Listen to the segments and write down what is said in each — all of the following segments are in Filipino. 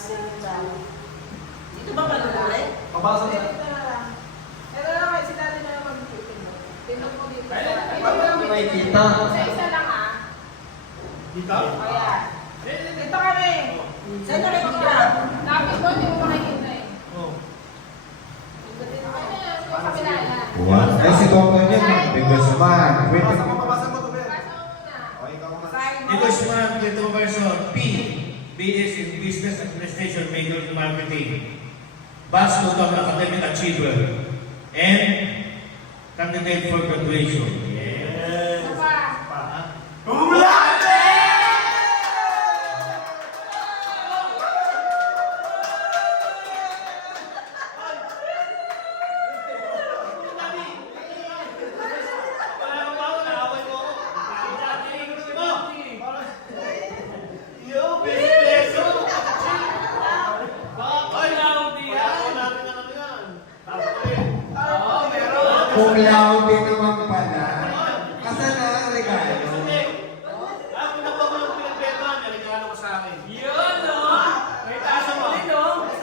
Dito ba manunulit? Pabasa na. Ito lang kayo, si dati na lang mag-titin mo. Tinog mo dito. May kita. Isa-isa lang ah. Dito? Ayan. Dito kami. Saan nakikita? Lapit mo, hindi mo makikita eh. Oo. Dito kami na, sa kabila yan. Buwan. Eh, si Toto niya, bigas naman. Wait, Pabasa mo to, Ben. Pasa mo muna. Okay, ikaw muna. Englishman, dito version P. BS in Business Administration, Major in Marketing. Bus Total Academic Achiever. And candidate for graduation. Yes. Isa pa. kung laude naman pala. Asan na ang regalo?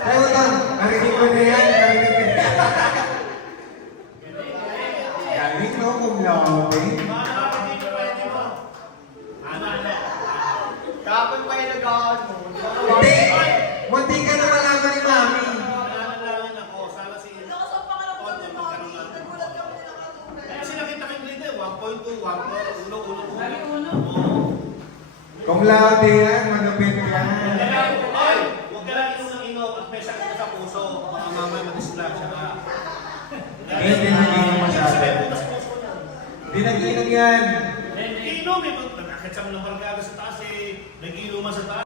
Pero ito, narinig ko na yan. Narinig ko na yan. Galing no, kung laude. Kapag pa yung nag-aawad mo. Hindi! Munti ka na malaman ni Mami. Kung laude yan, manupit yan. Huwag ka lang inom ng inom at may sakit sa puso. Baka mamay madisgrasya ka. Eh, hindi nag-inom masyado. Hindi nag-inom yan. Inom eh. Nakakit sa mga barkada sa taas eh. Nag-inuman sa taas.